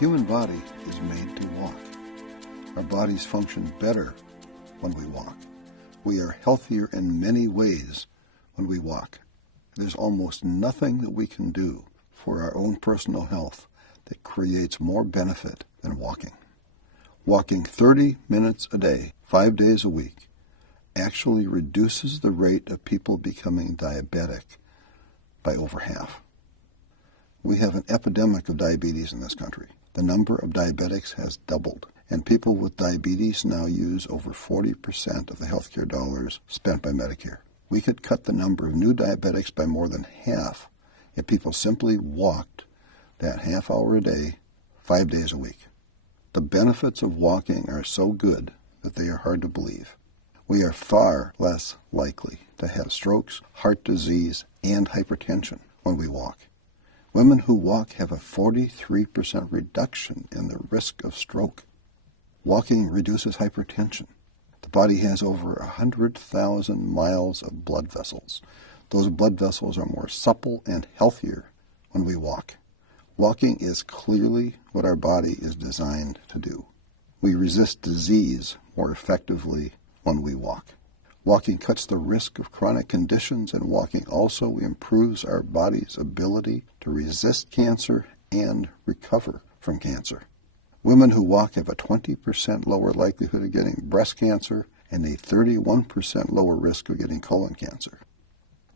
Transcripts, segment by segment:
human body is made to walk. Our bodies function better when we walk. We are healthier in many ways when we walk. There's almost nothing that we can do for our own personal health that creates more benefit than walking. Walking 30 minutes a day, 5 days a week, actually reduces the rate of people becoming diabetic by over half. We have an epidemic of diabetes in this country. The number of diabetics has doubled, and people with diabetes now use over 40% of the healthcare dollars spent by Medicare. We could cut the number of new diabetics by more than half if people simply walked that half hour a day, 5 days a week. The benefits of walking are so good that they are hard to believe. We are far less likely to have strokes, heart disease, and hypertension when we walk. Women who walk have a 43% reduction in the risk of stroke. Walking reduces hypertension. The body has over 100,000 miles of blood vessels. Those blood vessels are more supple and healthier when we walk. Walking is clearly what our body is designed to do. We resist disease more effectively when we walk. Walking cuts the risk of chronic conditions, and walking also improves our body's ability to resist cancer and recover from cancer. Women who walk have a 20% lower likelihood of getting breast cancer and a 31% lower risk of getting colon cancer.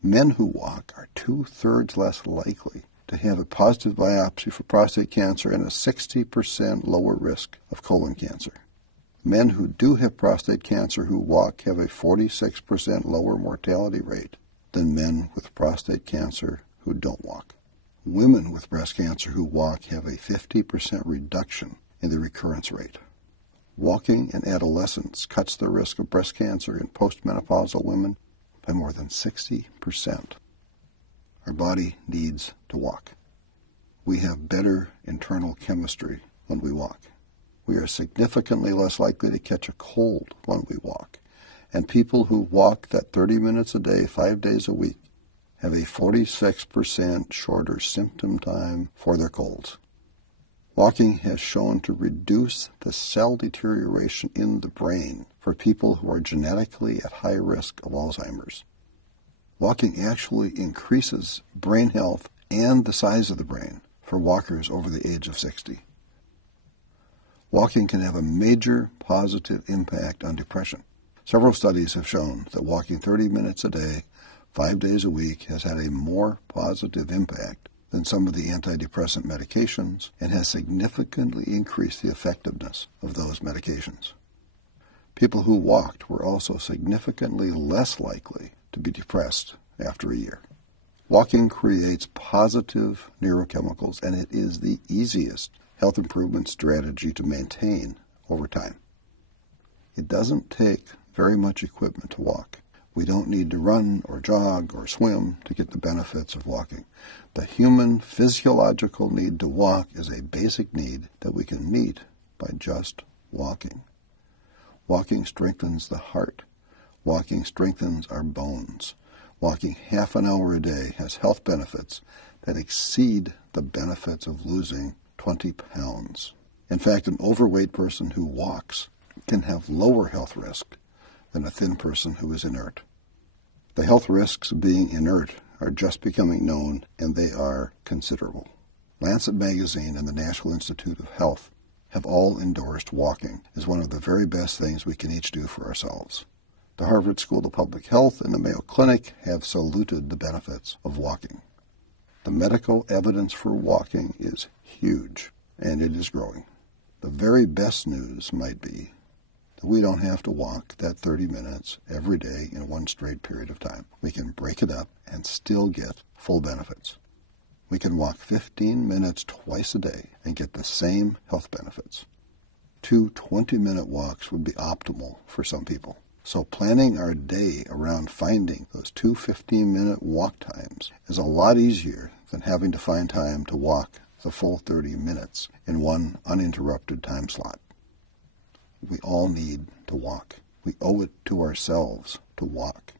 Men who walk are 2/3 less likely to have a positive biopsy for prostate cancer and a 60% lower risk of colon cancer. Men who do have prostate cancer who walk have a 46% lower mortality rate than men with prostate cancer who don't walk. Women with breast cancer who walk have a 50% reduction in the recurrence rate. Walking in adolescence cuts the risk of breast cancer in postmenopausal women by more than 60%. Our body needs to walk. We have better internal chemistry when we walk. We are significantly less likely to catch a cold when we walk. And people who walk that 30 minutes a day, 5 days a week, have a 46% shorter symptom time for their colds. Walking has shown to reduce the cell deterioration in the brain for people who are genetically at high risk of Alzheimer's. Walking actually increases brain health and the size of the brain for walkers over the age of 60. Walking can have a major positive impact on depression. Several studies have shown that walking 30 minutes a day, 5 days a week, has had a more positive impact than some of the antidepressant medications and has significantly increased the effectiveness of those medications. People who walked were also significantly less likely to be depressed after a year. Walking creates positive neurochemicals, and it is the easiest health improvement strategy to maintain over time. It doesn't take very much equipment to walk. We don't need to run or jog or swim to get the benefits of walking. The human physiological need to walk is a basic need that we can meet by just walking. Walking strengthens the heart. Walking strengthens our bones. Walking half an hour a day has health benefits that exceed the benefits of losing 20 pounds. In fact, an overweight person who walks can have lower health risk than a thin person who is inert. The health risks of being inert are just becoming known, and they are considerable. Lancet Magazine and the National Institute of Health have all endorsed walking as one of the very best things we can each do for ourselves. The Harvard School of Public Health and the Mayo Clinic have saluted the benefits of walking. The medical evidence for walking is huge, and it is growing. The very best news might be that we don't have to walk that 30 minutes every day in one straight period of time. We can break it up and still get full benefits. We can walk 15 minutes twice a day and get the same health benefits. 2 20-minute walks would be optimal for some people. So planning our day around finding those 2 15-minute walk times is a lot easier than having to find time to walk the full 30 minutes in one uninterrupted time slot. We all need to walk. We owe it to ourselves to walk.